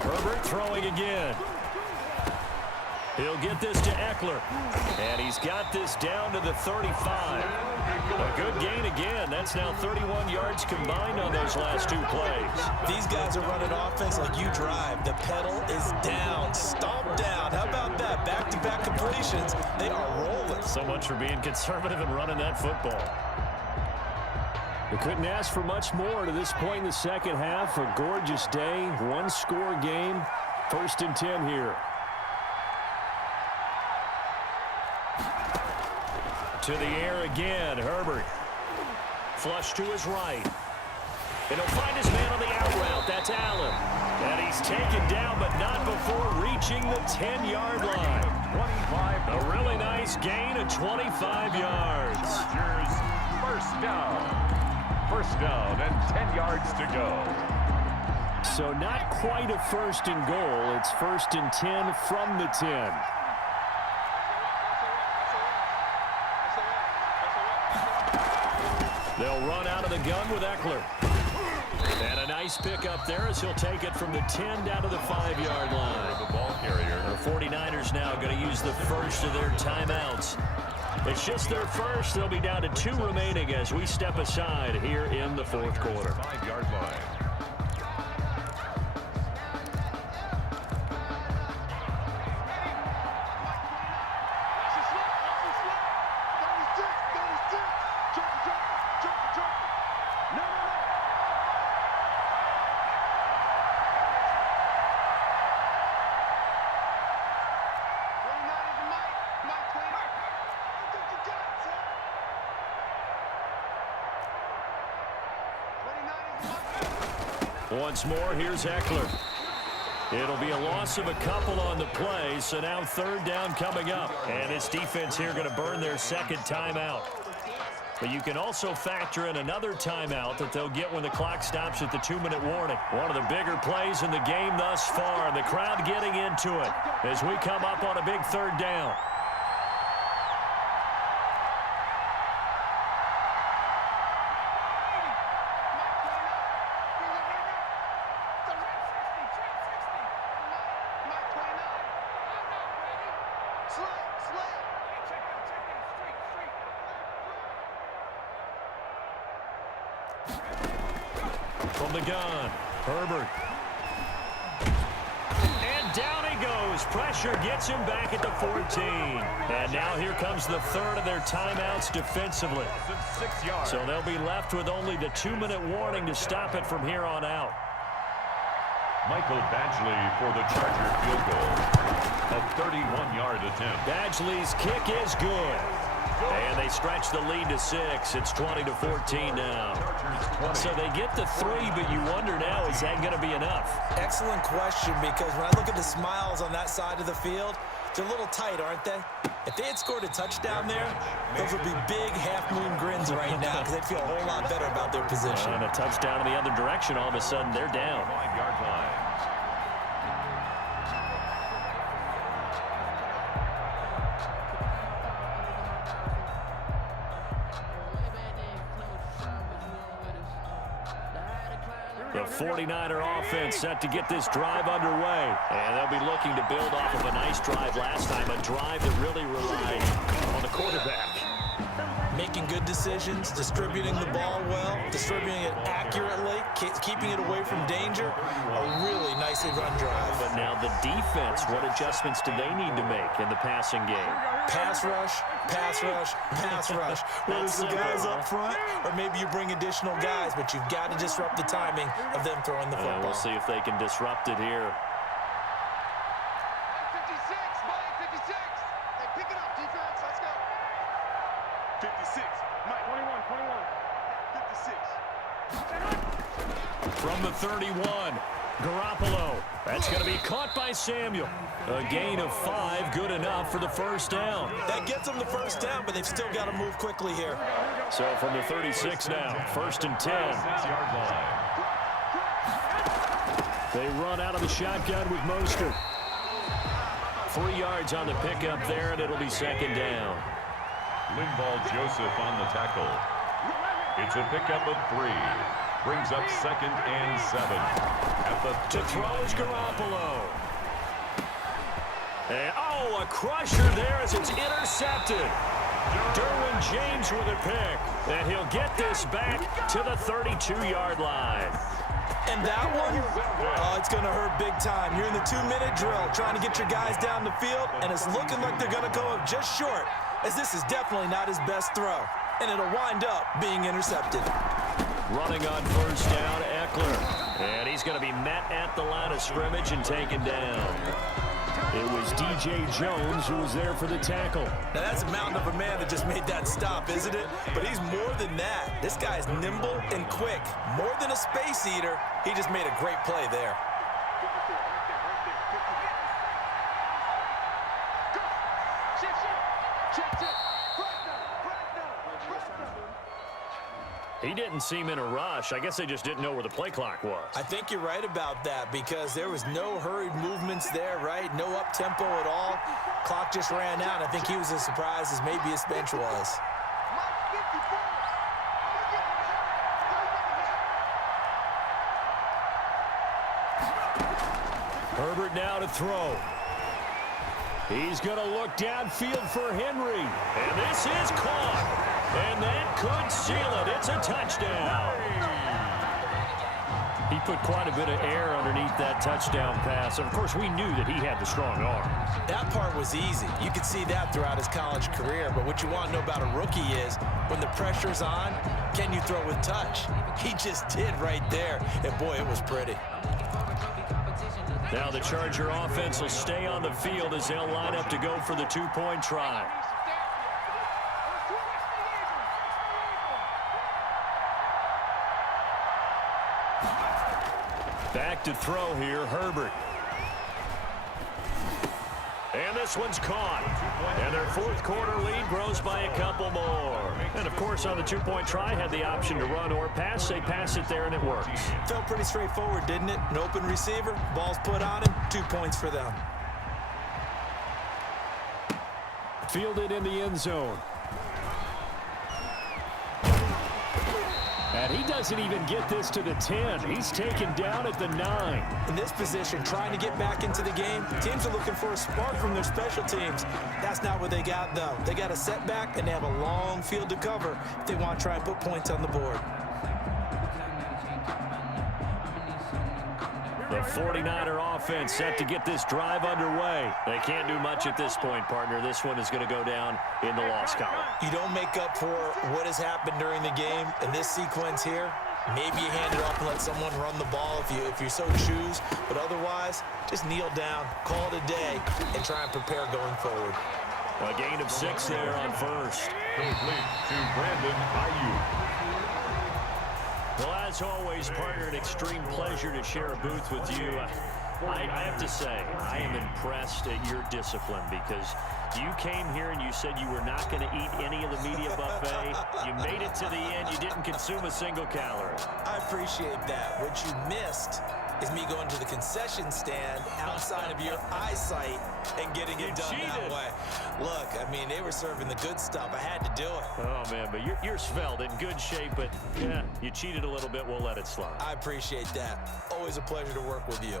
Herbert throwing again. He'll get this to Eckler. And he's got this down to the 35. A good gain again. That's now 31 yards combined on those last two plays. These guys are running offense like you drive. The pedal is down. Stomp down. How about that? Back-to-back completions. They are rolling. So much for being conservative and running that football. We couldn't ask for much more to this point in the second half. A gorgeous day. One-score game. 1st and 10 here. To the air again, Herbert. Flush to his right. And he'll find his man on the out route. That's Allen. And he's taken down, but not before reaching the 10-yard line. 25. A really nice gain of 25 yards. Chargers, first down. First down and 10 yards to go. So not quite a 1st and goal. It's 1st and 10 from the 10. They'll run out of the gun with Eckler. And a nice pick up there as he'll take it from the 10 down to the 5-yard line. The ball carrier. The 49ers now going to use the first of their timeouts. It's just their first. They'll be down to 2 remaining as we step aside here in the 4th quarter. 5-yard line. Once more, here's Eckler. It'll be a loss of a couple on the play, so now 3rd down coming up. And this defense here going to burn their 2nd timeout. But you can also factor in another timeout that they'll get when the clock stops at the 2-minute warning. One of the bigger plays in the game thus far, and the crowd getting into it as we come up on a big 3rd down. From the gun, Herbert. And down he goes. Pressure gets him back at the 14. And now here comes the 3rd of their timeouts defensively. So they'll be left with only the 2-minute warning to stop it from here on out. Michael Badgley for the Charger field goal. A 31-yard attempt. Badgley's kick is good. And they stretch the lead to 6. It's 20-14 now. So they get the 3, but you wonder now, is that going to be enough? Excellent question, because when I look at the smiles on that side of the field, they're a little tight, aren't they? If they had scored a touchdown there, those would be big half-moon grins right now because they'd feel a whole lot better about their position. And a touchdown in the other direction, all of a sudden they're down. 5-yard line. The 49er offense set to get this drive underway. And they'll be looking to build off of a nice drive last time, a drive that really relied on the quarterback. Making good decisions, distributing the ball well, distributing it accurately, keeping it away from danger. A really nicely run drive. But now the defense, what adjustments do they need to make in the passing game? Pass rush, pass rush, pass rush. Whether it's the guys up front or maybe you bring additional guys, but you've got to disrupt the timing of them throwing the football. We'll see if they can disrupt it here. 56, Mike, 56. Hey, pick it up, defense. Let's go. 56, Mike, 21, 56. From the 31, Garoppolo. That's going to be caught by Samuel. A gain of 5, good enough for the first down. That gets them the first down, but they've still got to move quickly here. So from the 36 now, 1st and 10. 6-yard line. They run out of the shotgun with Mostert. 3 yards on the pickup there, and it'll be 2nd down. Linval Joseph on the tackle. It's a pickup of 3. Brings up 2nd and 7. At To throw is Garoppolo. And, a crusher there as it's intercepted. Derwin James with a pick. And he'll get this back to the 32-yard line. And that one, it's going to hurt big time. You're in the 2-minute drill trying to get your guys down the field, and it's looking like they're going to go up just short, as this is definitely not his best throw. And it'll wind up being intercepted. Running on first down, Eckler. And he's going to be met at the line of scrimmage and taken down. It was D.J. Jones who was there for the tackle. Now, that's a mountain of a man that just made that stop, isn't it? But he's more than that. This guy's nimble and quick. More than a space eater, he just made a great play there. He didn't seem in a rush. I guess they just didn't know where the play clock was. I think you're right about that because there was no hurried movements there, right? No up-tempo at all. Clock just ran out. I think he was as surprised as maybe his bench was. Herbert now to throw. He's going to look downfield for Henry. And this is caught. And that could seal it. It's a touchdown. He put quite a bit of air underneath that touchdown pass. Of course, we knew that he had the strong arm. That part was easy. You could see that throughout his college career. But what you want to know about a rookie is when the pressure's on, can you throw with touch? He just did right there. And, boy, it was pretty. Now the Charger offense will stay on the field as they'll line up to go for the two-point try. Back to throw here, Herbert. And this one's caught. And their fourth quarter lead grows by a couple more. And, of course, on the two-point try, had the option to run or pass. They pass it there, and it works. Felt pretty straightforward, didn't it? An open receiver, ball's put on him, 2 points for them. Fielded in the end zone. And he doesn't even get this to the 10. He's taken down at the 9. In this position, trying to get back into the game, teams are looking for a spark from their special teams. That's not what they got, though. They got a setback, and they have a long field to cover if they want to try and put points on the board. The 49er offense set to get this drive underway. They can't do much at this point, partner. This one is going to go down in the loss column. You don't make up for what has happened during the game in this sequence here. Maybe you hand it off and let someone run the ball if you so choose. But otherwise, just kneel down, call it a day, and try and prepare going forward. A gain of 6 there on first. Complete to Brandon Ayuk. Well, as always, partner, an extreme pleasure to share a booth with you. I have to say, I am impressed at your discipline because you came here and you said you were not going to eat any of the media buffet. You made it to the end. You didn't consume a single calorie. I appreciate that. What you missed is me going to the concession stand outside of your eyesight and getting it done that way. Look, I mean, they were serving the good stuff. I had to do it. Oh, man, but you're svelte, in good shape, but, yeah, you cheated a little bit. We'll let it slide. I appreciate that. Always a pleasure to work with you.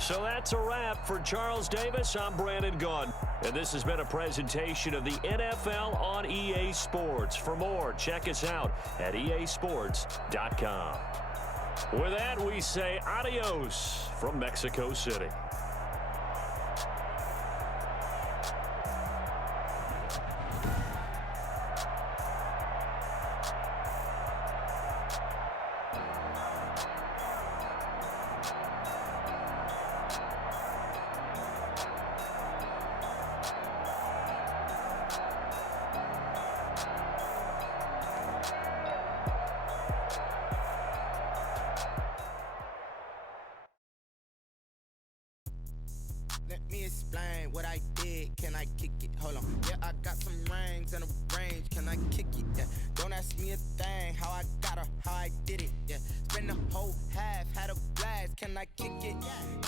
So that's a wrap for Charles Davis. I'm Brandon Gaudin, and this has been a presentation of the NFL on EA Sports. For more, check us out at easports.com. With that, we say adios from Mexico City. Let me explain what I did. Can I kick it? Hold on. Yeah, I got some rings and a range. Can I kick it? Yeah. Don't ask me a thing. How I got her, how I did it. Yeah. Spend the whole half, had a blast. Can I kick it?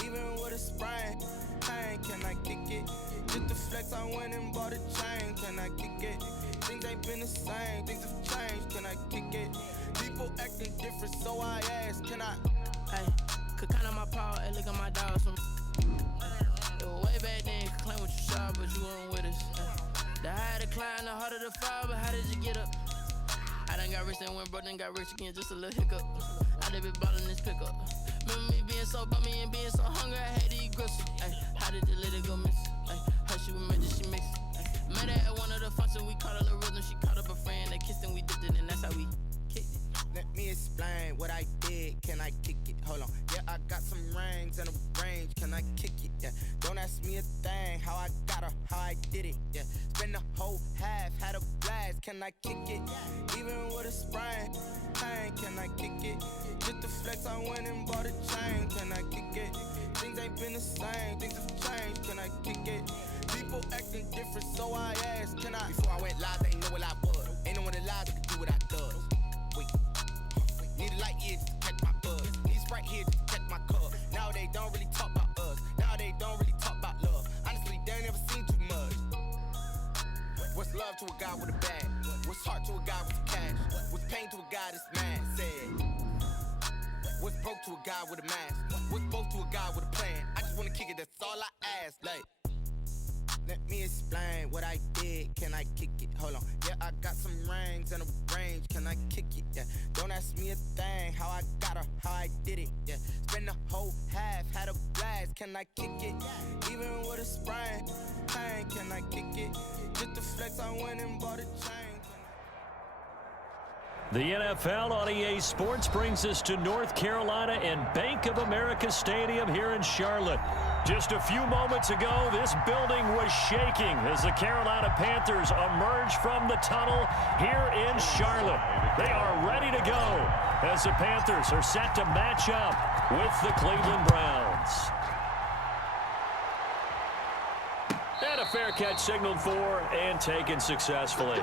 Even with a sprain. Pain, can I kick it? Just to flex, I went and bought a chain. Can I kick it? Things ain't been the same. Things have changed. kick it? People acting different, so I ask, can I? Hey, could count on my power, hey, look at my dogs. It was way back then, could claim what you saw, but you weren't with us. The higher the climb, the harder the fall, but how did you get up? I done got rich and went broke, then got rich again, just a little hiccup. I done been ballin' this pickup. Remember me being so bummy and being so hungry, I had to eat gristle. Ay, how did the lady go miss? Ay, her she was major, she mixed. Met her at one of the functions, we caught a little rhythm. She caught up a friend, they kissed and we dipped it, and that's how we kicked it. Let me explain what I did. Can I kick it? Hold on. Yeah, I got some rings and a range. Can I kick it? Yeah. Don't ask me a thing. How I got her, how I did it. Yeah. Spend the whole half, had a blast. Can I kick it? Even with a sprain. Pain, can I kick it? Just the flex, I went and bought a chain. Can I kick it? Things ain't been the same. Things have changed. Can I kick it? People acting different, so I asked, can I? Before I went live, they ain't know what I was. Ain't no one alive that could do what I does. Wait. Need a light here just to catch my buzz. Need Sprite here just to catch my cup. Now they don't really talk about us. Now they don't really talk about love. Honestly, they ain't never seen too much. What's love to a guy with a bag? What's heart to a guy with cash? What's pain to a guy that's mad? Said. What's broke to a guy with a mask? What's broke to a guy with a plan? I just wanna kick it, that's all I ask. Like, let me explain what I did. Can I kick it? Hold on. Yeah, I got some rings and a range. Can I kick it? Yeah. Don't ask me a thing. How I got her, how I did it. Yeah. Spend the whole half, had a blast. Can I kick it? Even with a sprain. Pain, can I kick it? Just the flex, I went and bought a chain. The NFL on EA Sports brings us to North Carolina and Bank of America Stadium here in Charlotte. Just a few moments ago, this building was shaking as the Carolina Panthers emerge from the tunnel here in Charlotte. They are ready to go as the Panthers are set to match up with the Cleveland Browns. And a fair catch signaled for and taken successfully.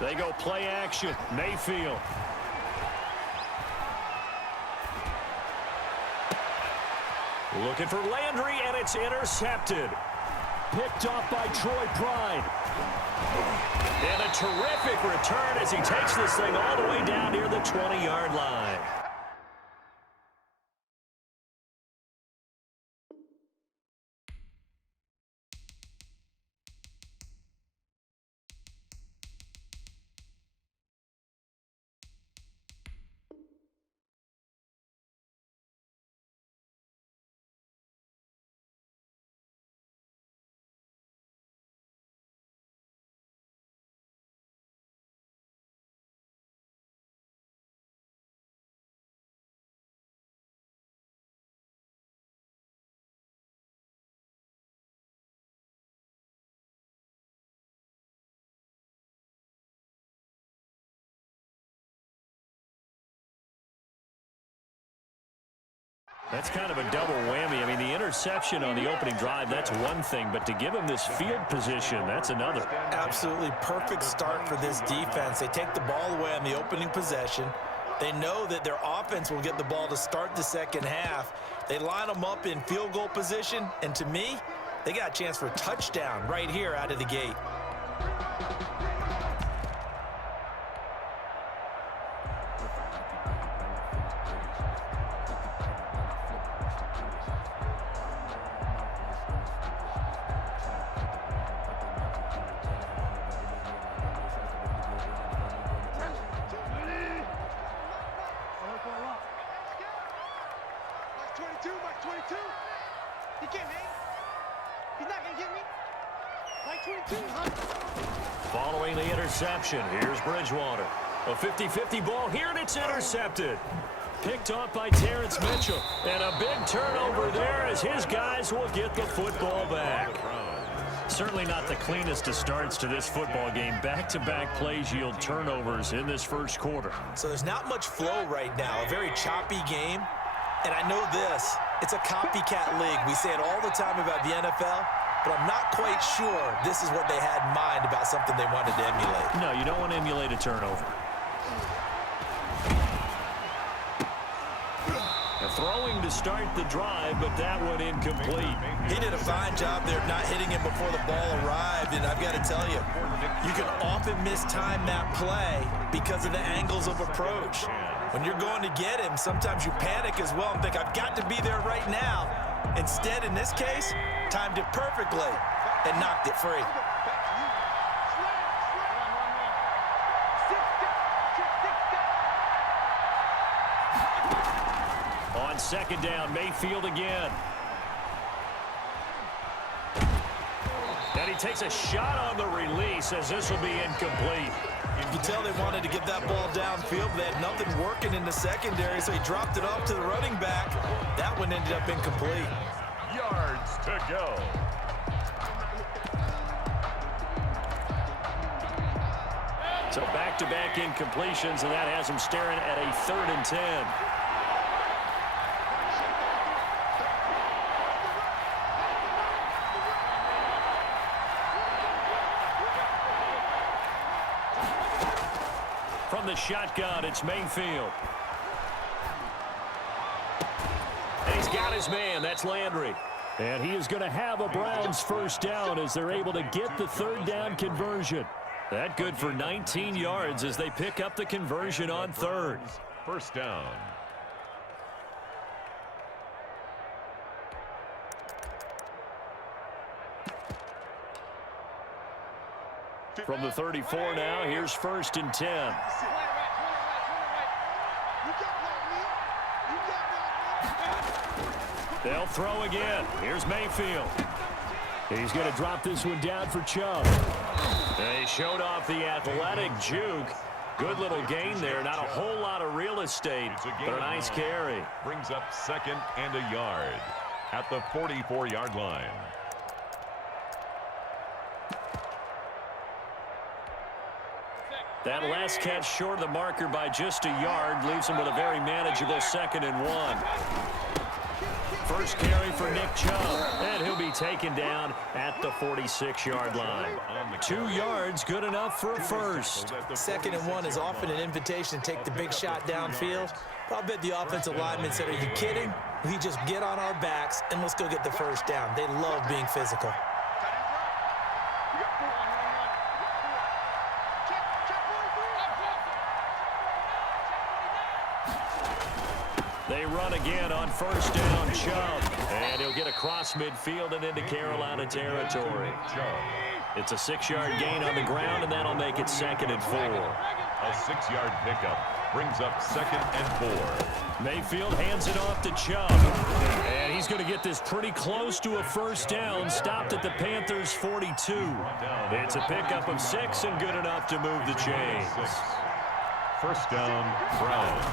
They go play action. Mayfield. Looking for Landry, and it's intercepted. Picked off by Troy Pride. And a terrific return as he takes this thing all the way down near the 20-yard line. That's kind of a double whammy. I mean, the interception on the opening drive, that's one thing, but to give him this field position, that's another. Absolutely perfect start for this defense. They take the ball away on the opening possession. They know that their offense will get the ball to start the second half. They line them up in field goal position, and to me, they got a chance for a touchdown right here out of the gate. Following the interception, here's Bridgewater. A 50-50 ball here, and it's intercepted. Picked off by Terrence Mitchell. And a big turnover there as his guys will get the football back. Certainly not the cleanest of starts to this football game. Back-to-back plays yield turnovers in this first quarter. So there's not much flow right now. A very choppy game. And I know this. It's a copycat league. We say it all the time about the NFL. But I'm not quite sure this is what they had in mind about something they wanted to emulate. No, you don't want to emulate a turnover. Throwing to start the drive, but that one incomplete. He did a fine job there of not hitting him before the ball arrived, and I've got to tell you, you can often mistime that play because of the angles of approach. When you're going to get him, sometimes you panic as well and think, I've got to be there right now. Instead, in this case, timed it perfectly and knocked it free. On second down, Mayfield again. And he takes a shot on the release as this will be incomplete. You can tell they wanted to get that ball downfield, but they had nothing working in the secondary, so he dropped it off to the running back. That one ended up incomplete. Yards to go. So back-to-back incompletions, and that has him staring at a 3rd and 10. From the shotgun, it's Mayfield. And he's got his man. That's Landry. And he is going to have a Browns first down as they're able to get the 3rd down conversion. That good for 19 yards as they pick up the conversion on 3rd. First down. From the 34 now, here's 1st and 10. They'll throw again. Here's Mayfield. He's going to drop this one down for Chubb. And he showed off the athletic juke. Good little gain there. Not a whole lot of real estate, but a nice carry. Brings up 2nd and a yard at the 44-yard line. That last catch short of the marker by just a yard leaves him with a very manageable 2nd and 1. First carry for Nick Chubb, and he'll be taken down at the 46-yard line. 2 yards, good enough for a first. 2nd and 1 is often an invitation to take the big shot downfield. But I'll bet the offensive lineman said, are you kidding? We just get on our backs and let's go get the first down. They love being physical. They run again on 1st down, Chubb. And he'll get across midfield and into Carolina territory. It's a 6-yard gain on the ground, and that'll make it 2nd and 4. A 6-yard pickup brings up 2nd and 4. Mayfield hands it off to Chubb. And he's going to get this pretty close to a first down, stopped at the Panthers' 42. It's a pickup of 6 and good enough to move the chains. First down, Browns.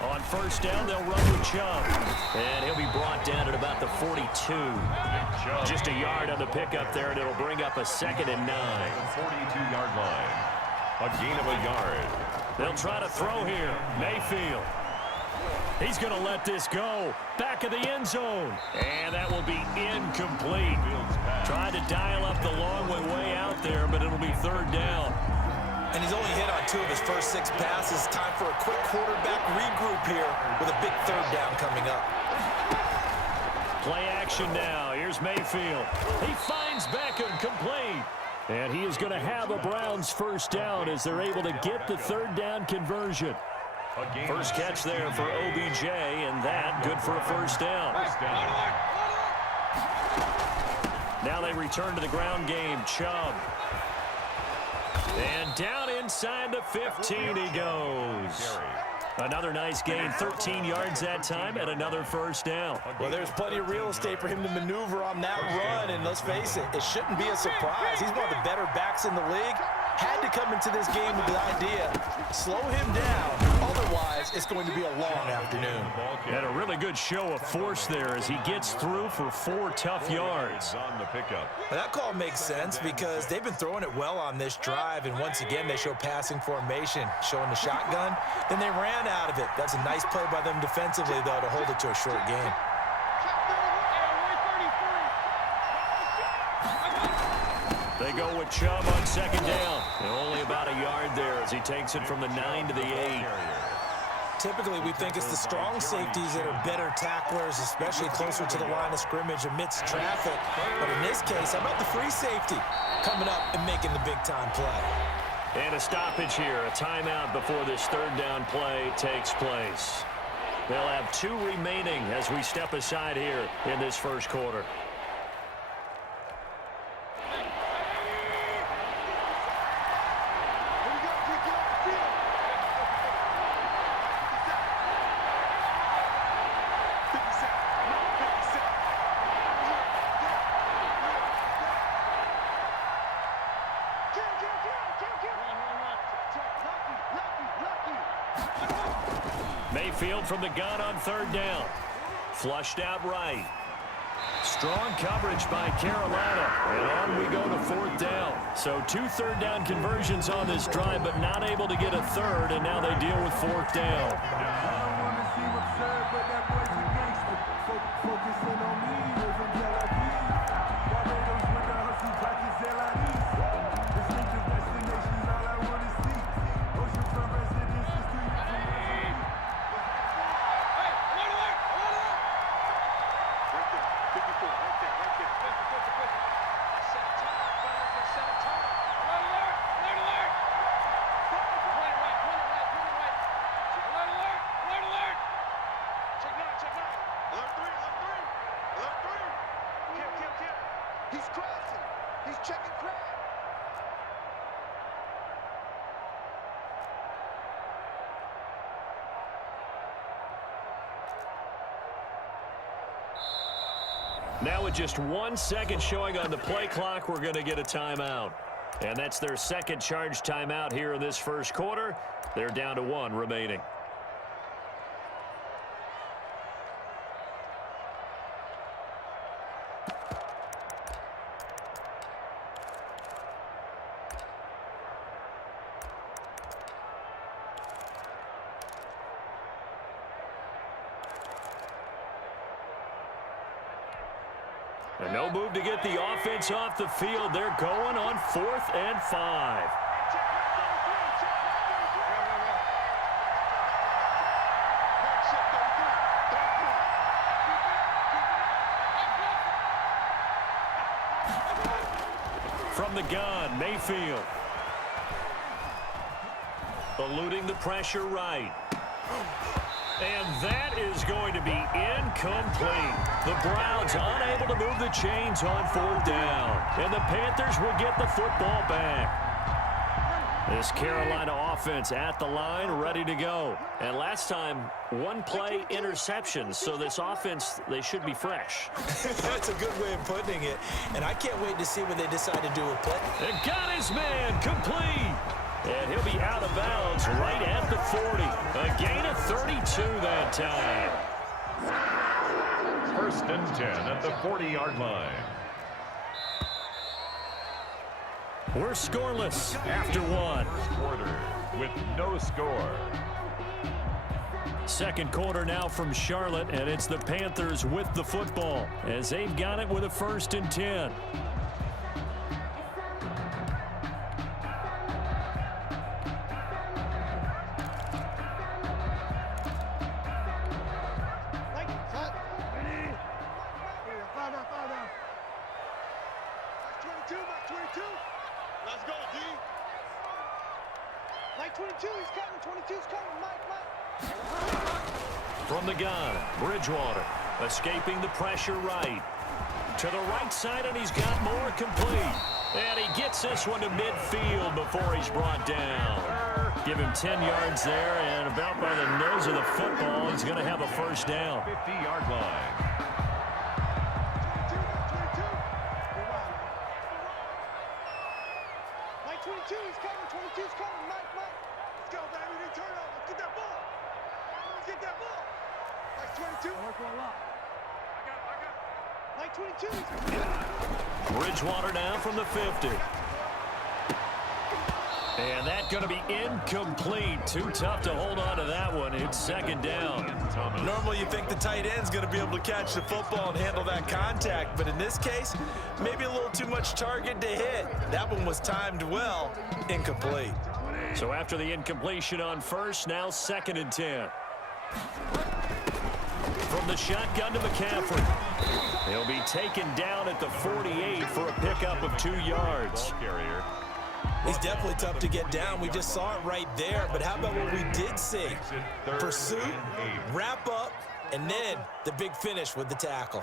On 1st down, they'll run with Chubb. And he'll be brought down at about the 42. Just a yard on the pickup there, and it'll bring up a 2nd and 9. 42-yard line. A gain of a yard. They'll try to throw here. Mayfield. He's going to let this go. Back of the end zone. And that will be incomplete. Tried to dial up the long way out there, but it'll be third down. And he's only hit on 2 of his first 6 passes. Time for a quick quarterback regroup here with a big third down coming up. Play action now. Here's Mayfield. He finds Beckham complete. And he is going to have a Browns first down as they're able to get the third down conversion. First catch there for OBJ, and that good for a first down. Now they return to the ground game. Chubb. And down inside the 15 he goes. Another nice gain, 13 yards that time, and another first down. Well, there's plenty of real estate for him to maneuver on that run, and let's face it, it shouldn't be a surprise. He's one of the better backs in the league. Had to come into this game with the idea, slow him down, otherwise it's going to be a long afternoon. And a really good show of force there as he gets through for 4 tough yards. On the pickup. Well, that call makes sense because they've been throwing it well on this drive, and once again they show passing formation, showing the shotgun. Then they ran out of it. That's a nice play by them defensively, though, to hold it to a short game. They go with Chubb on second down. And only about a yard there as he takes it from the 9 to the 8. Typically, we think it's the strong safeties that are better tacklers, especially closer to the line of scrimmage amidst traffic. But in this case, how about the free safety coming up and making the big-time play? And a stoppage here, a timeout before this third down play takes place. They'll have 2 remaining as we step aside here in this first quarter. Mayfield from the gun on third down. Flushed out right. Strong coverage by Carolina. And on we go to fourth down. So 2 third down conversions on this drive, but not able to get a third, and now they deal with fourth down. He's crossing. He's checking crab. Now with just 1 second showing on the play clock, we're going to get a timeout. And that's their second charge timeout here in this first quarter. They're down to 1 remaining. And no move to get the offense off the field. They're going on 4th and 5. From the gun, Mayfield. Eluding the pressure right. And that is going to be incomplete. The Browns unable to move the chains on fourth down. And the Panthers will get the football back. This Carolina offense at the line, ready to go. And last time, 1 play interception. So this offense, they should be fresh. That's a good way of putting it. And I can't wait to see what they decide to do with play. And got his man complete. And he'll be out of bounds right at the 40. A gain of 32 that time. 1st and 10 at the 40-yard line. We're scoreless after 1. First quarter with no score. Second quarter now from Charlotte, and it's the Panthers with the football as they've got it with a 1st and 10. Let's go, D. Like 22, he's cutting. 22's cutting. Mike. From the gun, Bridgewater escaping the pressure right. To the right side, and he's got more complete. And he gets this one to midfield before he's brought down. Give him 10 yards there, and about by the nose of the football, he's going to have a 1st down. 50-yard line. 22, he's coming. 22's coming. Mike. Let's go, baby. They turn over. Let's get that ball. Let's get that ball. Like 22. I got it. Like 22. Bridgewater now from the 50. And that's going to be incomplete. Too tough to hold on to that one. It's 2nd down. Normally you think the tight end's going to be able to catch the football and handle that contact, but in this case, maybe a little too much target to hit. That one was timed well. Incomplete. So after the incompletion on 1st, now 2nd and 10. From the shotgun to McCaffrey. He'll be taken down at the 48 for a pickup of 2 yards. Carrier. He's definitely tough to get down. We just saw it right there. But how about what we did see? Pursuit, wrap up, and then the big finish with the tackle.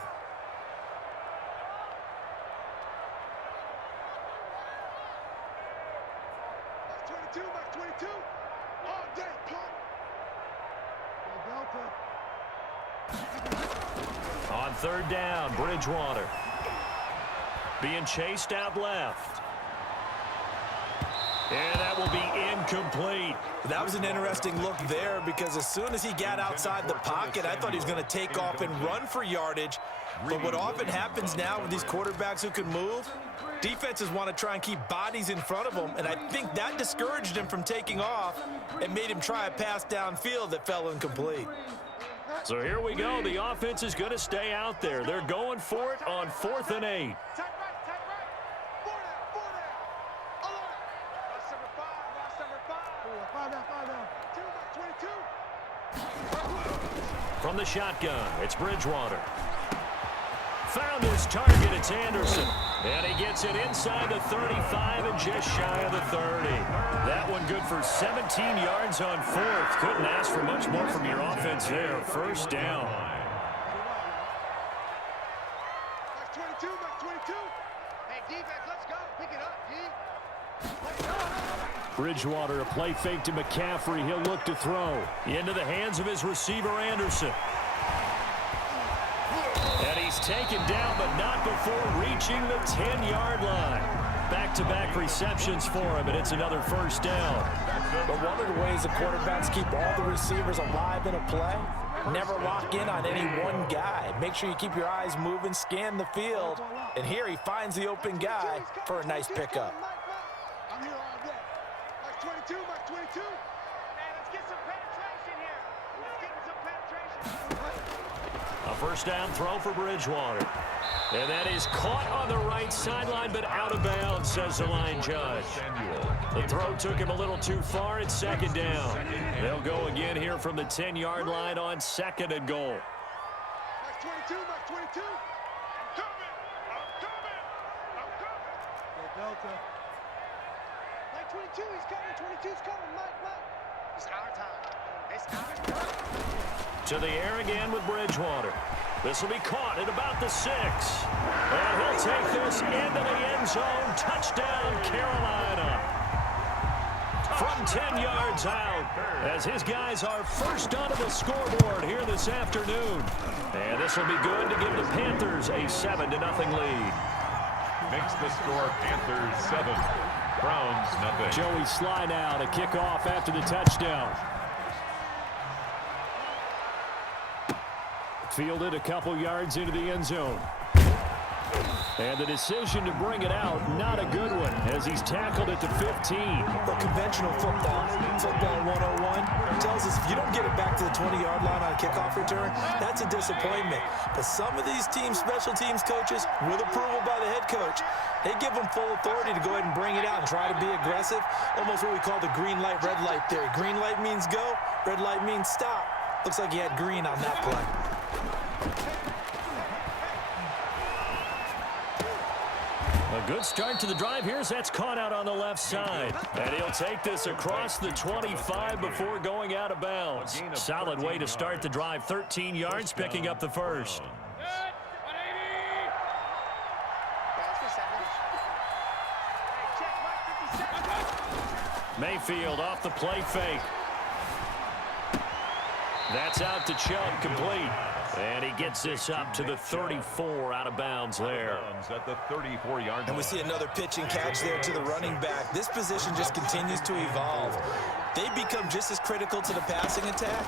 Like 22, Mike 22. All day, pump. On 3rd down, Bridgewater. Being chased out left. And that will be incomplete. That was an interesting look there because as soon as he got outside the pocket, I thought he was going to take off and run for yardage. But what often happens now with these quarterbacks who can move, defenses want to try and keep bodies in front of them, and I think that discouraged him from taking off and made him try a pass downfield that fell incomplete. So here we go. The offense is going to stay out there. They're going for it on 4th and 8. From the shotgun, it's Bridgewater. Found his target, it's Anderson. And he gets it inside the 35 and just shy of the 30. That one good for 17 yards on 4th. Couldn't ask for much more from your offense there. 1st down. Like 22, Mike 22. Hey, defense, let's go. Pick it up, D. Bridgewater, a play fake to McCaffrey. He'll look to throw. Into the hands of his receiver, Anderson. And he's taken down, but not before reaching the 10-yard line. Back-to-back receptions for him, and it's another 1st down. But one of the ways the quarterbacks keep all the receivers alive in a play, never lock in on any one guy. Make sure you keep your eyes moving, scan the field, and here he finds the open guy for a nice pickup. I'm here all day. Mike 22, Mike 22. Man, let's get some penetration here. Let's get some penetration. A 1st down throw for Bridgewater. And that is caught on the right sideline, but out of bounds, says the line judge. The throw took him a little too far. It's 2nd down. They'll go again here from the 10-yard line on 2nd and goal. Mike 22, Mike 22. I'm coming. Delta. Mike 22, he's coming. 22's coming. Mike. It's our time. It's our time. To the air again with Bridgewater. This will be caught at about the 6. And he'll take this into the end zone. Touchdown, Carolina. From 10 yards out, as his guys are first onto the scoreboard here this afternoon. And this will be good to give the Panthers a 7-0 lead. Makes the score Panthers 7, Browns nothing. Joey Sly now to kick off after the touchdown. Fielded a couple yards into the end zone. And the decision to bring it out, not a good one, as he's tackled it to 15. The conventional football 101, tells us if you don't get it back to the 20-yard line on a kickoff return, that's a disappointment. But some of these special teams coaches, with approval by the head coach, they give them full authority to go ahead and bring it out and try to be aggressive, almost what we call the green light, red light theory. Green light means go, red light means stop. Looks like he had green on that play. A good start to the drive here as that's caught out on the left side. And he'll take this across the 25 before going out of bounds. Solid way to start the drive. 13 yards, picking up the first. Mayfield off the play fake. That's out to Chubb, complete. And he gets this up to the 34, out of bounds there. At the 34-yard line. And we see another pitch and catch there to the running back. This position just continues to evolve. They become just as critical to the passing attack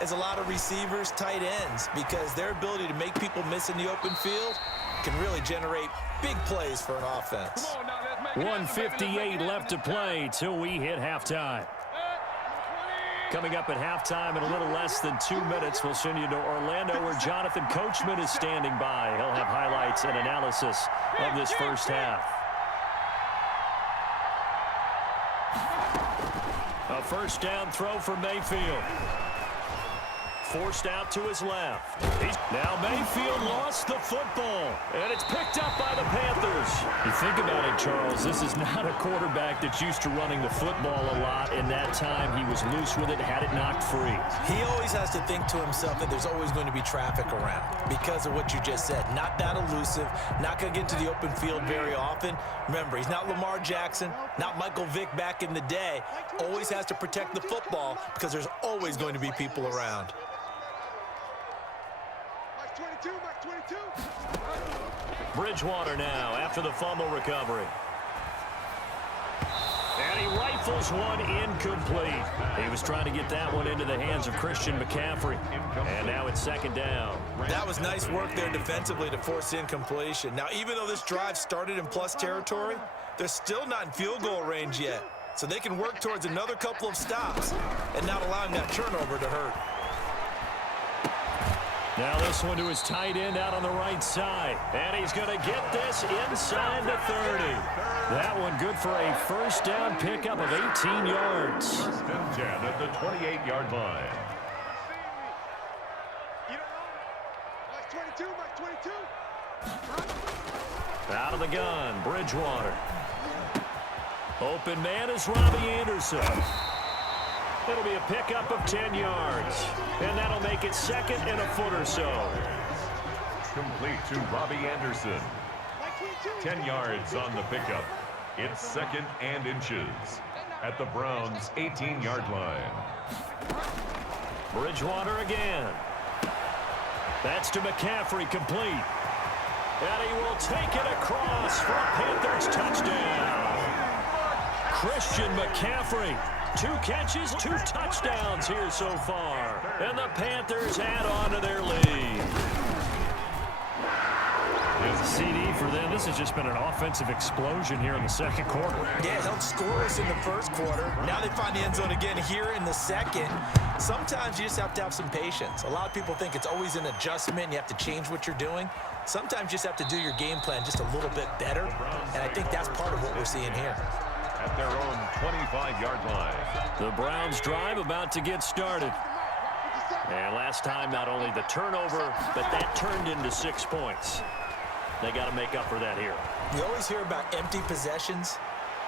as a lot of receivers, tight ends, because their ability to make people miss in the open field can really generate big plays for an offense. 1:58 left to play till we hit halftime. Coming up at halftime in a little less than 2 minutes, we'll send you to Orlando where Jonathan Coachman is standing by. He'll have highlights and analysis of this first half. A first down throw for Mayfield. Forced out to his left. Now Mayfield lost the football, and it's picked up by the Panthers. You think about it, Charles, this is not a quarterback that's used to running the football a lot. In that time, he was loose with it, had it knocked free. He always has to think to himself that there's always going to be traffic around because of what you just said. Not that elusive, not going to get into the open field very often. Remember, he's not Lamar Jackson, not Michael Vick back in the day. Always has to protect the football because there's always going to be people around. Bridgewater now after the fumble recovery. And he rifles one incomplete. He was trying to get that one into the hands of Christian McCaffrey. And now it's second down. That was nice work there defensively to force incompletion. Now, even though this drive started in plus territory, they're still not in field goal range yet. So they can work towards another couple of stops and not allowing that turnover to hurt. Now this one to his tight end out on the right side. And he's going to get this inside the 30. That one good for a first down pickup of 18 yards. First and 10 at the 28-yard line. Out of the gun, Bridgewater. Open man is Robbie Anderson. It'll be a pickup of 10 yards. And that'll make it second and a foot or so. Complete to Robbie Anderson. 10 yards on the pickup. It's second and inches at the Browns' 18-yard line. Bridgewater again. That's to McCaffrey, complete. And he will take it across for a Panthers touchdown. Christian McCaffrey. 2 catches, 2 touchdowns here so far. And the Panthers add on to their lead. There's a CD for them. This has just been an offensive explosion here in the second quarter. Yeah, held scoreless in the first quarter. Now they find the end zone again here in the second. Sometimes you just have to have some patience. A lot of people think it's always an adjustment. You have to change what you're doing. Sometimes you just have to do your game plan just a little bit better. And I think that's part of what we're seeing here. At their own 25-yard line. The Browns drive about to get started. And last time, not only the turnover, but that turned into 6 points. They got to make up for that here. You always hear about empty possessions,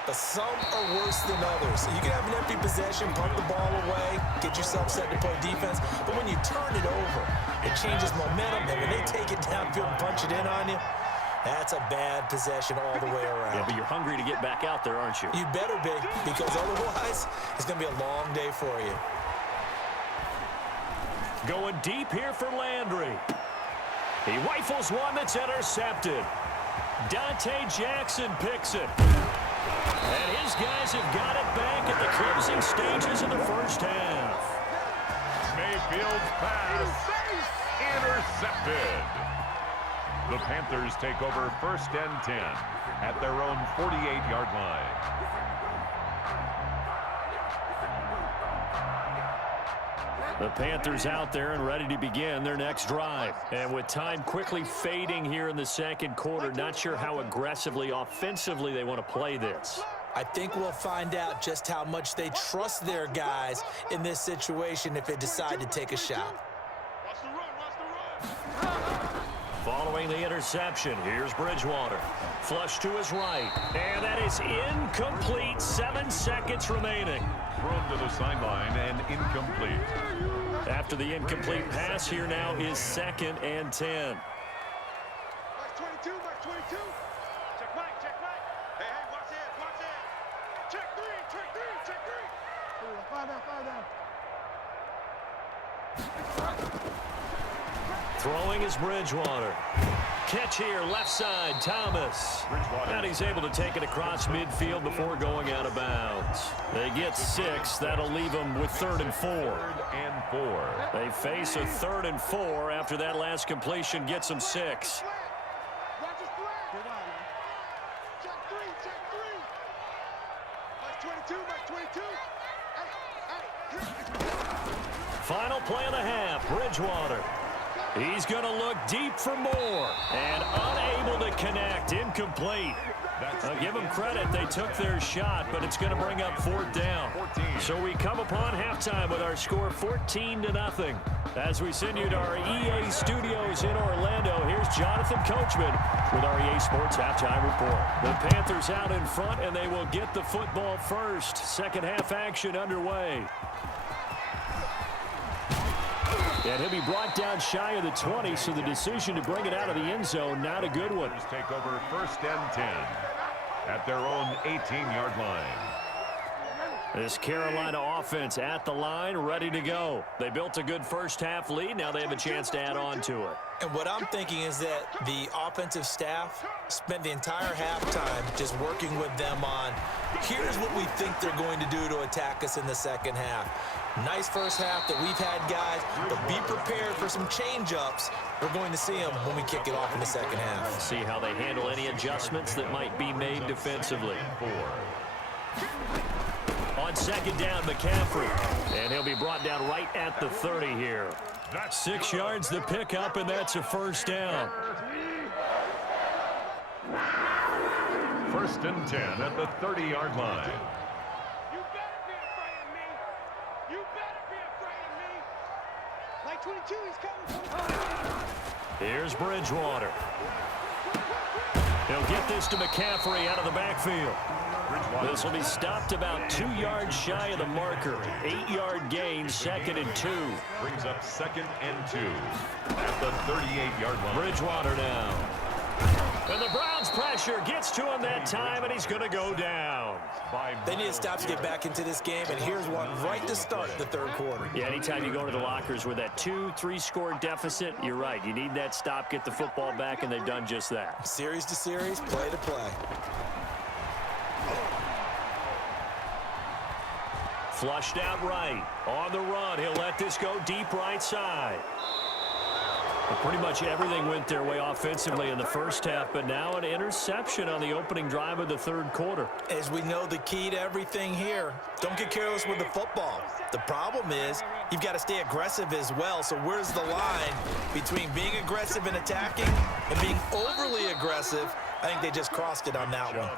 but some are worse than others. So you can have an empty possession, punt the ball away, get yourself set to play defense, but when you turn it over, it changes momentum, and when they take it downfield and punch it in on you, that's a bad possession all the way around. Yeah, but you're hungry to get back out there, aren't you? You better be, because otherwise, it's going to be a long day for you. Going deep here for Landry. He rifles one that's intercepted. Dante Jackson picks it. And his guys have got it back at the closing stages of the first half. Mayfield's pass intercepted. The Panthers take over 1st and 10 at their own 48-yard line. The Panthers out there and ready to begin their next drive. And with time quickly fading here in the second quarter, not sure how aggressively, offensively they want to play this. I think we'll find out just how much they trust their guys in this situation if they decide to take a shot. Following the interception, here's Bridgewater. Flush to his right. And that is incomplete. 7 seconds remaining. Thrown to the sideline and incomplete. After the incomplete pass, here now is 2nd and 10. Mark 22, Mark 22. Check right, check right. Hey, watch it, watch it. Check three, check three, check three. Five down, five down. Throwing is Bridgewater. Catch here, left side, Thomas. And he's able to take it across midfield before going out of bounds. They get 6. That'll leave them with 3rd and 4. 3rd and 4. They face a 3rd and 4 after that last completion gets them 6. Watch his flag. Check three, check three. Mark 22, Mark 22. Hey. Final play of the half, Bridgewater. He's going to look deep for more and unable to connect. Incomplete. I'll give them credit. They took their shot, but it's going to bring up 4th down. So we come upon halftime with our score 14-0. As we send you to our EA studios in Orlando, here's Jonathan Coachman with our EA Sports Halftime Report. The Panthers out in front, and they will get the football first. Second half action underway. And he'll be brought down shy of the 20, so the decision to bring it out of the end zone, not a good one. Take over 1st and 10 at their own 18-yard line. This Carolina offense at the line, ready to go. They built a good first half lead. Now they have a chance to add on to it. And what I'm thinking is that the offensive staff spent the entire halftime just working with them on, here's what we think they're going to do to attack us in the second half. Nice first half that we've had, guys, but be prepared for some change-ups. We're going to see them when we kick it off in the second half. See how they handle any adjustments that might be made defensively. On 2nd down, McCaffrey. And he'll be brought down right at the 30 here. 6 yards the pickup, and that's a 1st down. 1st and 10 at the 30-yard line. You better be afraid of me. You better be afraid of me. Like 22, he's coming. Here's Bridgewater. He'll get this to McCaffrey out of the backfield. This will be stopped about 2 yards shy of the marker. 8-yard gain, 2nd and 2. Brings up 2nd and 2 at the 38-yard line. Bridgewater now. And the Browns pressure gets to him that time, and he's going to go down. They need to stop to get back into this game, and here's one right to start the 3rd quarter. Yeah, anytime you go to the lockers with that 2-3 score deficit, you're right. You need that stop, get the football back, and they've done just that. Series to series, play to play. Flushed out right. On the run, he'll let this go deep right side. Well, pretty much everything went their way offensively in the first half, but now an interception on the opening drive of the 3rd quarter. As we know, the key to everything here, don't get careless with the football. The problem is you've got to stay aggressive as well. So where's the line between being aggressive and attacking and being overly aggressive? I think they just crossed it on that one.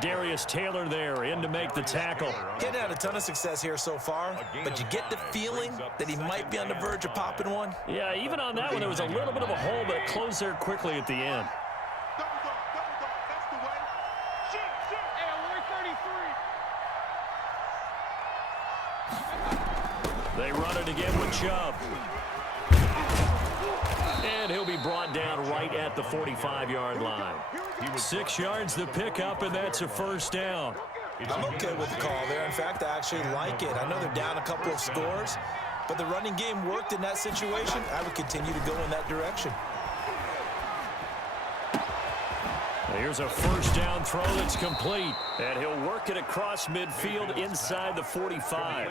Darius Taylor there in to make the tackle. Getting had a ton of success here so far, but you get the feeling that he might be on the verge of popping one. Yeah, even on that one, there was a little bit of a hole, but it closed there quickly at the end. Double dog, that's the way. Shoot, shoot. Hey, only 33. They run it again with Chubb. And he'll be brought down right at the 45-yard line. 6 yards the pickup, and that's a 1st down. I'm okay with the call there. In fact, I actually like it. I know they're down a couple of scores, but the running game worked in that situation. I would continue to go in that direction. Here's a first down throw that's complete. And he'll work it across midfield inside the 45.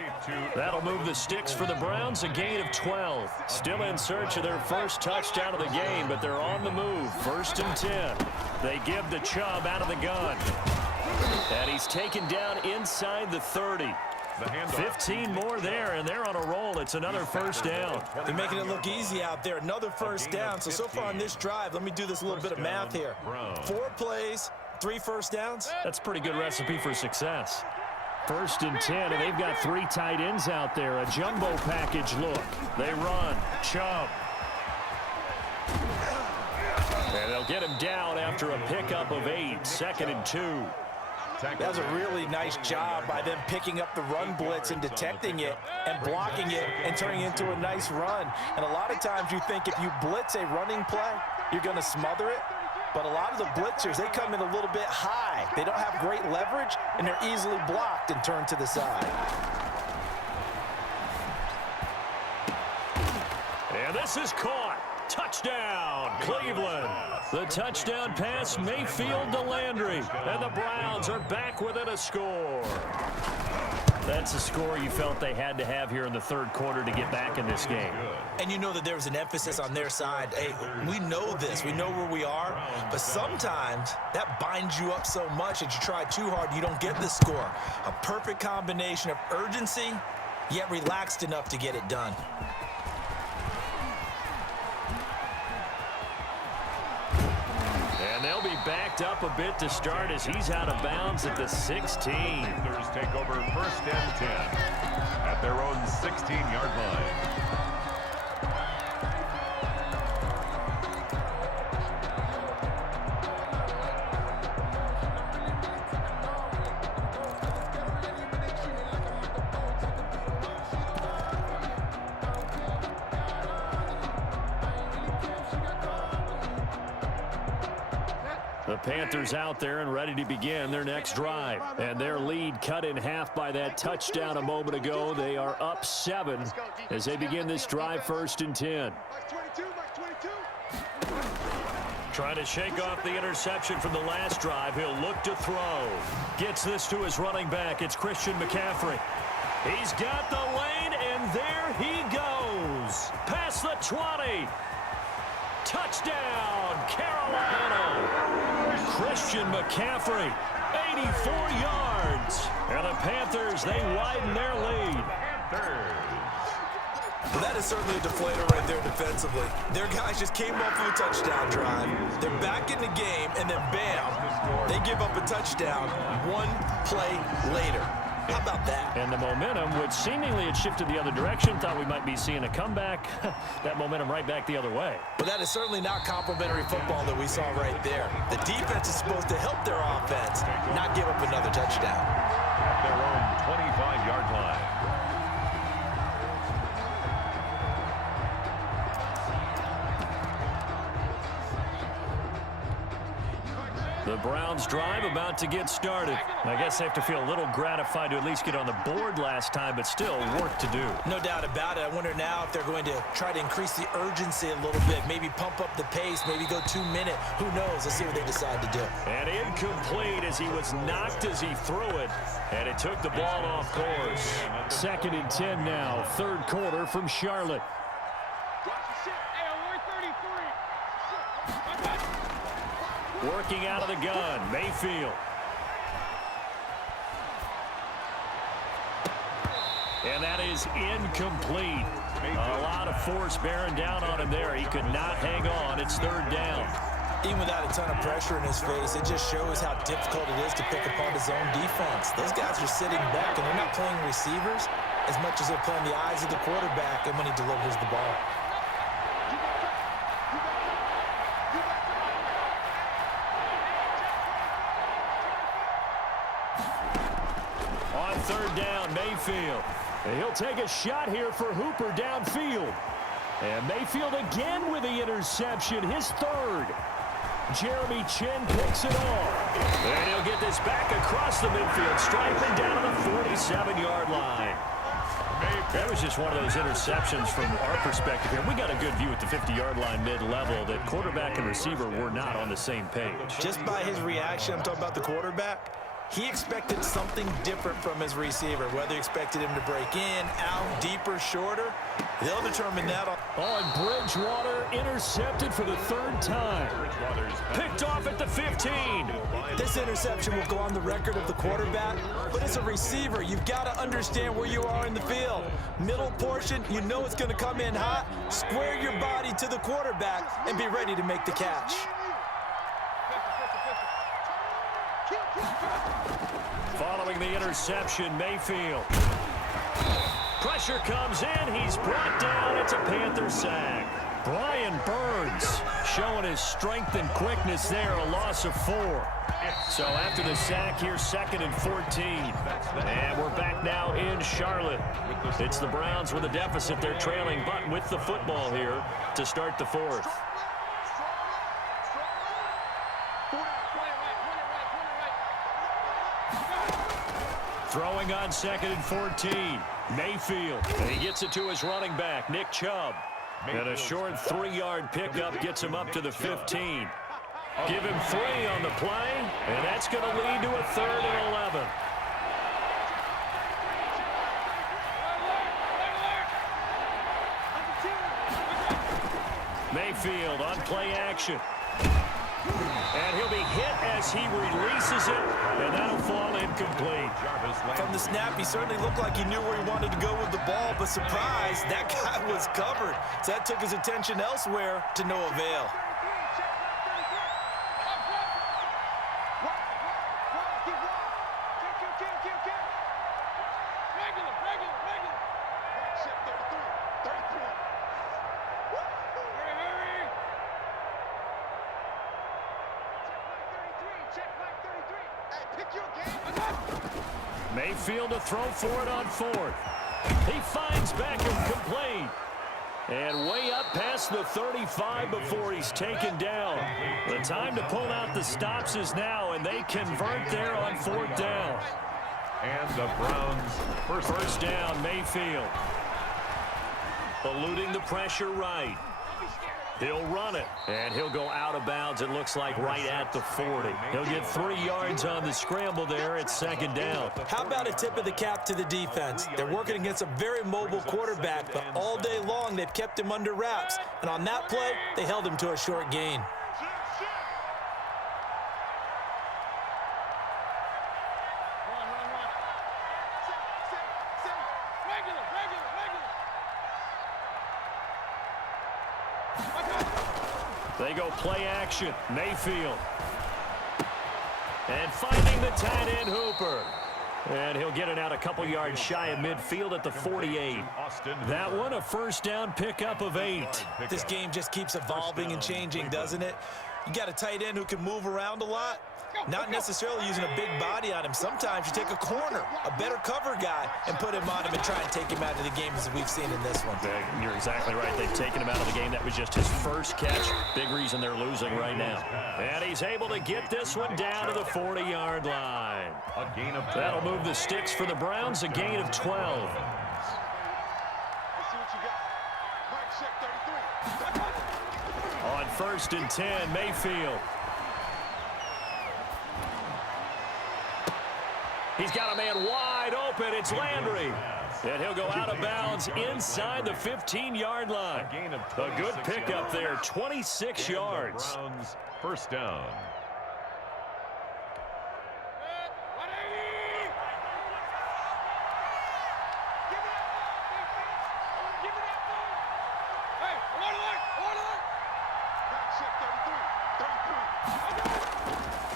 That'll move the sticks for the Browns, a gain of 12. Still in search of their first touchdown of the game, but they're on the move. First and 10. They give the Chubb out of the gun. And he's taken down inside the 30. 15 more there, and they're on a roll. It's another first down. They're making it look easy out there. Another first down. So far on this drive, let me do this little bit of math here. 4 plays, 3 first downs. That's a pretty good recipe for success. First and 10, and they've got 3 tight ends out there. A jumbo package look. They run. Chubb. And they'll get him down after a pickup of 8. Second and 2. That was a really nice job by them picking up the run blitz and detecting it and blocking it and turning it into a nice run. And a lot of times you think if you blitz a running play, you're going to smother it. But a lot of the blitzers, they come in a little bit high. They don't have great leverage, and they're easily blocked and turned to the side. And this is caught. Touchdown, Cleveland. The touchdown pass, Mayfield to Landry. And the Browns are back within a score. That's a score you felt they had to have here in the third quarter to get back in this game. And you know that there was an emphasis on their side. Hey, we know this. We know where we are. But sometimes that binds you up so much that you try too hard, you don't get the score. A perfect combination of urgency, yet relaxed enough to get it done. And they'll be backed up a bit to start as he's out of bounds at the 16. Panthers take over first and 10 at their own 16-yard line. The Panthers out there and ready to begin their next drive. And their lead cut in half by that touchdown a moment ago. They are up 7 as they begin this drive first and 10. Trying to shake off the interception from the last drive. He'll look to throw. Gets this to his running back. It's Christian McCaffrey. He's got the lane, and there he goes. Past the 20. Touchdown, Carolina. Christian McCaffrey, 84 yards. And the Panthers, they widen their lead. Well, that is certainly a deflator right there defensively. Their guys just came off of a touchdown drive. They're back in the game, and then bam, they give up a touchdown 1 play later. How about that? And the momentum, which seemingly had shifted the other direction, thought we might be seeing a comeback. That momentum right back the other way. But that is certainly not complimentary football that we saw right there. The defense is supposed to help their offense, not give up another touchdown. At their own 25-yard line. The Browns drive about to get started. I guess they have to feel a little gratified to at least get on the board last time, but still work to do. No doubt about it. I wonder now if they're going to try to increase the urgency a little bit, maybe pump up the pace, maybe go 2-minute. Who knows? Let's see what they decide to do. And incomplete as he was knocked as he threw it, and it took the ball off course. Second and 10 now, third quarter from Charlotte. Working out of the gun, Mayfield. And that is incomplete. A lot of force bearing down on him there. He could not hang on. It's third down. Even without a ton of pressure in his face, it just shows how difficult it is to pick apart his own defense. Those guys are sitting back, and they're not playing receivers as much as they're playing the eyes of the quarterback and when he delivers the ball. Third down, Mayfield. And he'll take a shot here for Hooper downfield. And Mayfield again with the interception, his third. Jeremy Chin picks it off. And he'll get this back across the midfield stripe and down to the 47-yard line. That was just one of those interceptions from our perspective here. We got a good view at the 50-yard line mid-level that quarterback and receiver were not on the same page. Just by his reaction, I'm talking about the quarterback, he expected something different from his receiver, whether he expected him to break in, out, deeper, shorter. They'll determine that. On Bridgewater, intercepted for the third time. Picked off at the 15. This interception will go on the record of the quarterback, but as a receiver, you've got to understand where you are in the field. Middle portion, you know it's going to come in hot. Square your body to the quarterback and be ready to make the catch. Following the interception, Mayfield. Pressure comes in. He's brought down. It's a Panther sack. Brian Burns showing his strength and quickness there. A loss of 4. So after the sack, here's 2nd and 14. And we're back now in Charlotte. It's the Browns with a deficit. They're trailing, but with the football here to start the 4th. Throwing on 2nd and 14. Mayfield. And he gets it to his running back, Nick Chubb. And a short 3-yard pickup gets him up to the 15. Give him 3 on the play, and that's going to lead to a 3rd and 11. Mayfield on play action. And he'll be hit as he releases it, and that'll fall incomplete. From the snap, he certainly looked like he knew where he wanted to go with the ball, but surprise, that guy was covered. So that took his attention elsewhere to no avail. Mayfield to throw for it on 4th. He finds Beckham complete. And way up past the 35 before he's taken down. The time to pull out the stops is now, and they convert there on 4th down. And the Browns first down, Mayfield. Eluding the pressure right. He'll run it, and he'll go out of bounds, it looks like, right at the 40. He'll get 3 yards on the scramble there at 2nd down. How about a tip of the cap to the defense? They're working against a very mobile quarterback, but all day long they've kept him under wraps. And on that play, they held him to a short gain. They go play action. Mayfield. And finding the tight end Hooper. And he'll get it out a couple yards shy of midfield at the 48. That one a first down pickup of 8. This game just keeps evolving and changing, doesn't it? You got a tight end who can move around a lot. Not necessarily using a big body on him. Sometimes you take a corner, a better cover guy, and put him on him and try and take him out of the game as we've seen in this one. You're exactly right. They've taken him out of the game. That was just his first catch. Big reason they're losing right now. And he's able to get this one down to the 40-yard line. A gain of 12. That'll move the sticks for the Browns, a gain of 12. Let's see what you got. Mike, check 33. On 1st and 10, Mayfield. He's got a man wide open. It's Landry. And he'll go out of bounds inside the 15-yard line. A good pickup there, 26 yards. Browns first down.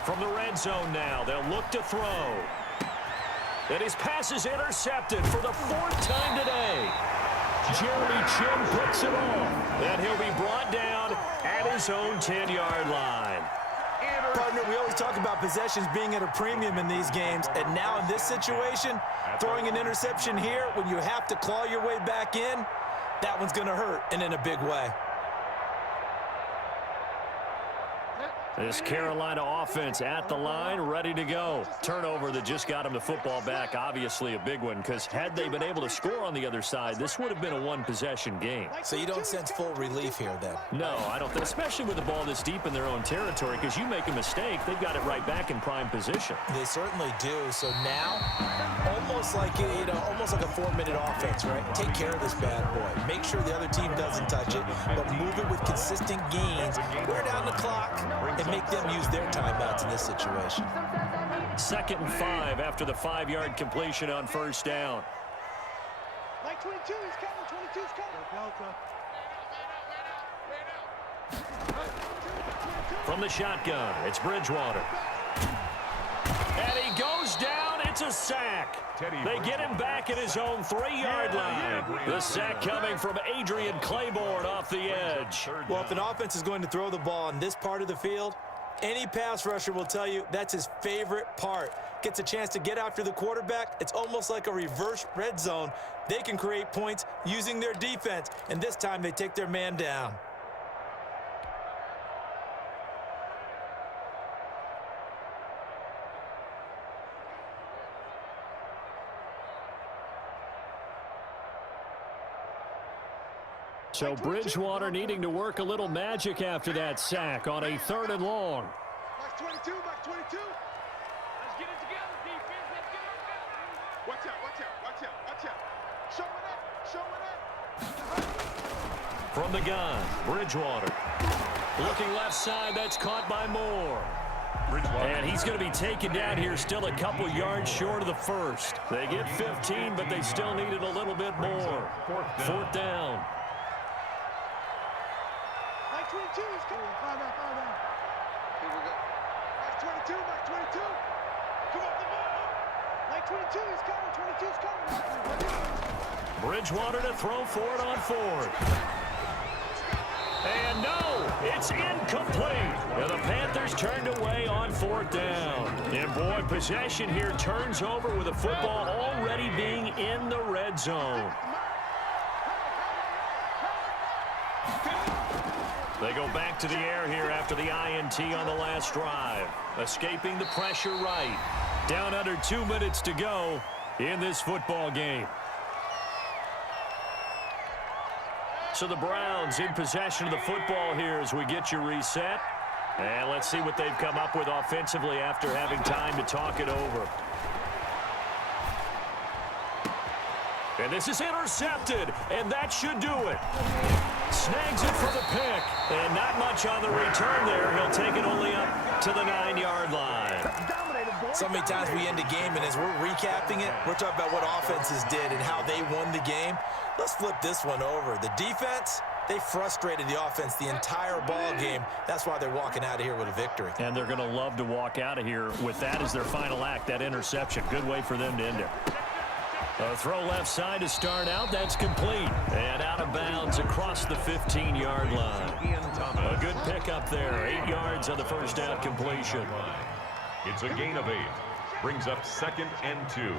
From the red zone now, they'll look to throw. And his pass is intercepted for the 4th time today. Jeremy Chin puts it off. And he'll be brought down at his own 10-yard line. Partner, we always talk about possessions being at a premium in these games. And now in this situation, throwing an interception here when you have to claw your way back in, that one's going to hurt, and in a big way. This Carolina offense at the line, ready to go. Turnover that just got them the football back, obviously a big one, because had they been able to score on the other side, this would have been a one-possession game. So you don't sense full relief here, then? No, I don't, especially with the ball this deep in their own territory, because you make a mistake, they've got it right back in prime position. They certainly do. So now, almost like almost like a 4-minute offense, right? Take care of this bad boy. Make sure the other team doesn't touch it, but move it with consistent gains. Wear down the clock and make them use their timeouts in this situation. 2nd and 5 after the 5-yard completion on first down. Like 22 is coming, 22 is coming. From the shotgun, it's Bridgewater. And he goes down. It's a sack. They get him back at his own 3-yard line. The sack coming from Adrian Claiborne off the edge. Well, if an offense is going to throw the ball in this part of the field, any pass rusher will tell you that's his favorite part. Gets a chance to get after the quarterback. It's almost like a reverse red zone. They can create points using their defense, and this time they take their man down. So Bridgewater needing to work a little magic after that sack on a 3rd and long. Like 22, like 22. Let's get it together, defense. Let's get it together. Watch out, watch out, watch out, watch out. Show it up. From the gun, Bridgewater. Looking left side, that's caught by Moore. And he's going to be taken down here, still a couple yards short of the first. They get 15, but they still needed a little bit more. 4th down. Like 22 is coming. Fire down. Here we go. Like 22, like 22. Come up the ball. Like 22 is coming, 22 is coming. Bridgewater to throw for it on 4th. And no, it's incomplete. And the Panthers turned away on 4th down. And boy, possession here turns over with the football already being in the red zone. They go back to the air here after the INT on the last drive. Escaping the pressure right. Down under 2 minutes to go in this football game. So the Browns in possession of the football here as we get you reset. And let's see what they've come up with offensively after having time to talk it over. And this is intercepted, and that should do it. Snags it for the pick, and not much on the return there. He'll take it only up to the 9-yard line. So many times we end a game, and as we're recapping it, we're talking about what offenses did and how they won the game. Let's flip this one over. The defense, they frustrated the offense the entire ball game. That's why they're walking out of here with a victory. And they're going to love to walk out of here with that as their final act, that interception. Good way for them to end it. A throw left side to start out. That's complete. And out of bounds across the 15-yard line. A good pickup there. 8 yards on the first down completion. It's a gain of 8. Brings up 2nd and 2.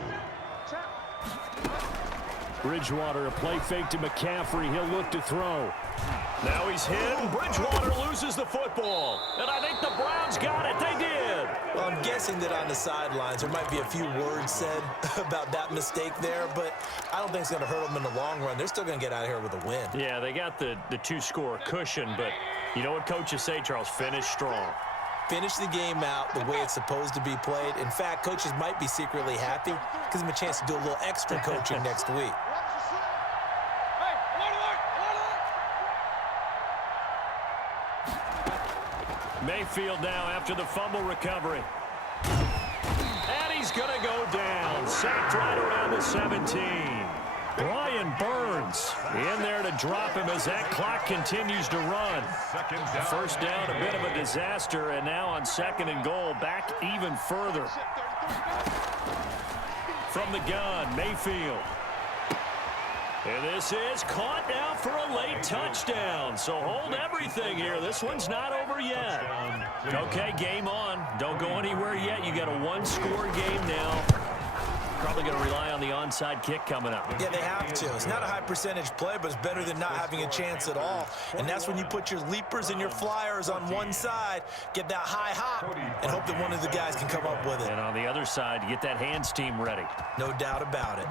Bridgewater, a play fake to McCaffrey. He'll look to throw. Now he's hit, and Bridgewater loses the football. And I think the Browns got it. They did. Well, I'm guessing that on the sidelines there might be a few words said about that mistake there, but I don't think it's going to hurt them in the long run. They're still going to get out of here with a win. Yeah, they got the 2-score cushion, but you know what coaches say, Charles? Finish strong. Finish the game out the way it's supposed to be played. In fact, coaches might be secretly happy. Gives them a chance to do a little extra coaching next week. Mayfield now after the fumble recovery. And he's going to go down. Sacked right around the 17. Brian Burns in there to drop him as that clock continues to run. First down, a bit of a disaster, and now on 2nd and goal, back even further. From the gun, Mayfield. And this is caught now for a late touchdown. So hold everything here. This one's not over yet. Okay, game on. Don't go anywhere yet. You got a 1-score game now. probably going to rely on the onside kick coming up. Yeah, they have to. It's not a high percentage play, but it's better than not having a chance at all. And that's when you put your leapers and your flyers on one side, get that high hop, and hope that one of the guys can come up with it. And on the other side, you get that hands team ready. No doubt about it.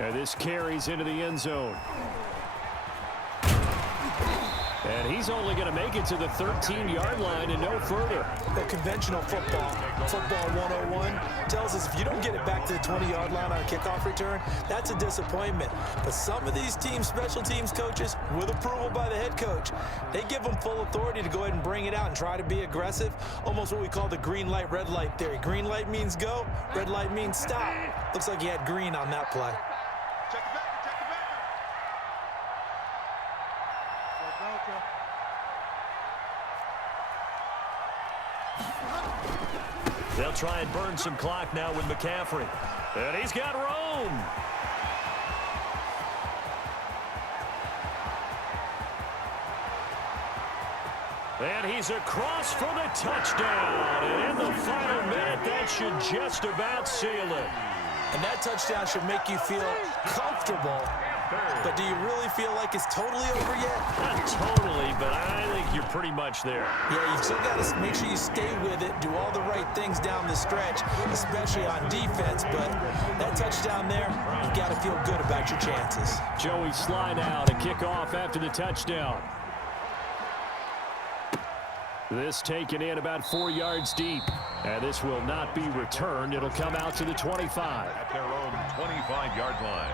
And this carries into the end zone. And he's only going to make it to the 13-yard line and no further. Well, conventional football 101, tells us if you don't get it back to the 20-yard line on a kickoff return, that's a disappointment. But some of these teams, special teams coaches, with approval by the head coach, they give them full authority to go ahead and bring it out and try to be aggressive, almost what we call the green light, red light theory. Green light means go, red light means stop. Looks like he had green on that play. Check the back, check the back. They'll try and burn some clock now with McCaffrey. And he's got room. And he's across for the touchdown. And in the final minute, that should just about seal it. And that touchdown should make you feel comfortable. But do you really feel like it's totally over yet? Not totally, but I think you're pretty much there. Yeah, you've still got to make sure you stay with it, do all the right things down the stretch, especially on defense. But that touchdown there, you've got to feel good about your chances. Joey slide out and kick off after the touchdown. This taken in about 4 yards deep. And this will not be returned. It'll come out to the 25. At their own 25-yard line.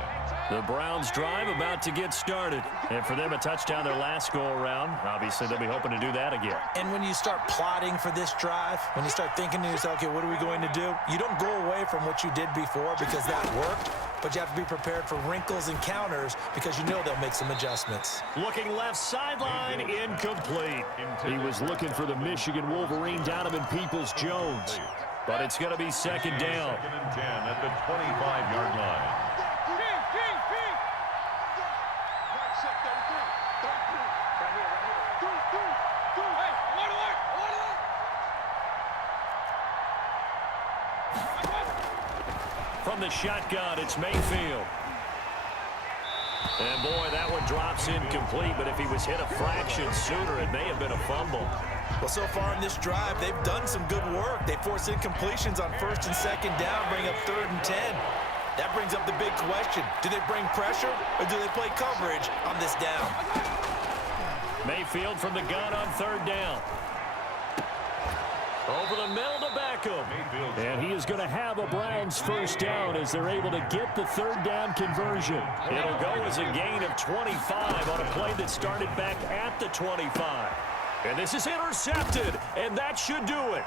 The Browns drive about to get started. And for them, a touchdown their last go-around. Obviously, they'll be hoping to do that again. And when you start plotting for this drive, when you start thinking to yourself, okay, what are we going to do? You don't go away from what you did before because that worked. But you have to be prepared for wrinkles and counters because you know they'll make some adjustments. Looking left sideline, incomplete. He was looking for the Michigan Wolverine, Donovan Peoples-Jones. But it's going to be second down. 2nd and 10 at the 25-yard line. From the shotgun, it's Mayfield. And boy, that one drops incomplete, but if he was hit a fraction sooner, it may have been a fumble. Well, so far in this drive, they've done some good work. They force incompletions on 1st and 2nd down, bring up 3rd and 10. That brings up the big question. Do they bring pressure or do they play coverage on this down? Mayfield from the gun on 3rd down. Over the middle to Beckham. And he is going to have a Browns first down as they're able to get the 3rd down conversion. It'll go as a gain of 25 on a play that started back at the 25. And this is intercepted, and that should do it.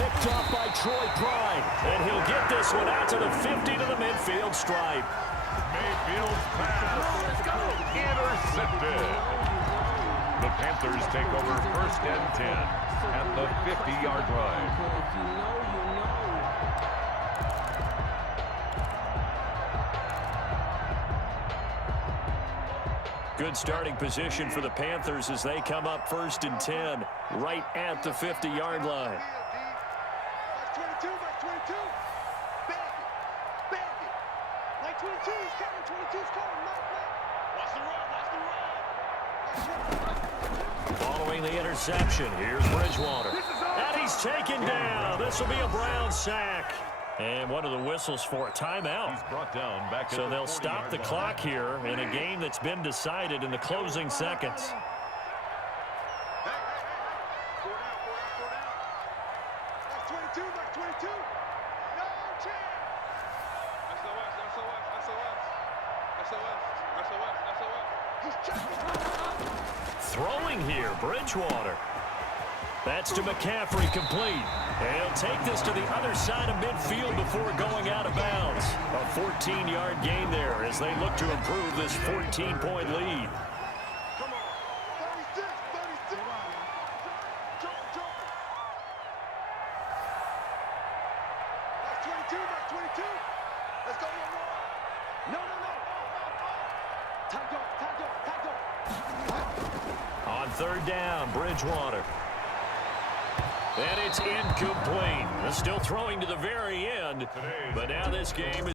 Picked off by Troy Pride, and he'll get this one out to the 50 to the midfield stripe. Mayfield's pass. Intercepted. The Panthers take over 1st and 10 at the 50-yard line. Good starting position for the Panthers as they come up 1st and 10 right at the 50-yard line. Box 22, box 22. Bag it. Bag it. Like 22 is coming. 22 is coming. Watch the run. Watch the run. Following the interception, here's Bridgewater. And he's taken down. This will be a Brown sack. And what are the whistles for? Timeout. He's brought down back So they'll stop the clock here in a game that's been decided in the closing seconds. Box 22, box 22. No chance. He's checking. Throwing here, Bridgewater. That's to McCaffrey, complete. And he'll take this to the other side of midfield before going out of bounds. A 14-yard gain there as they look to improve this 14-point lead. Come on. 36, 36. Jump. Box 22, box 22. Let's go, No. Time go. On 3rd down, Bridgewater. And it's incomplete. Still throwing to the very end, but now this game is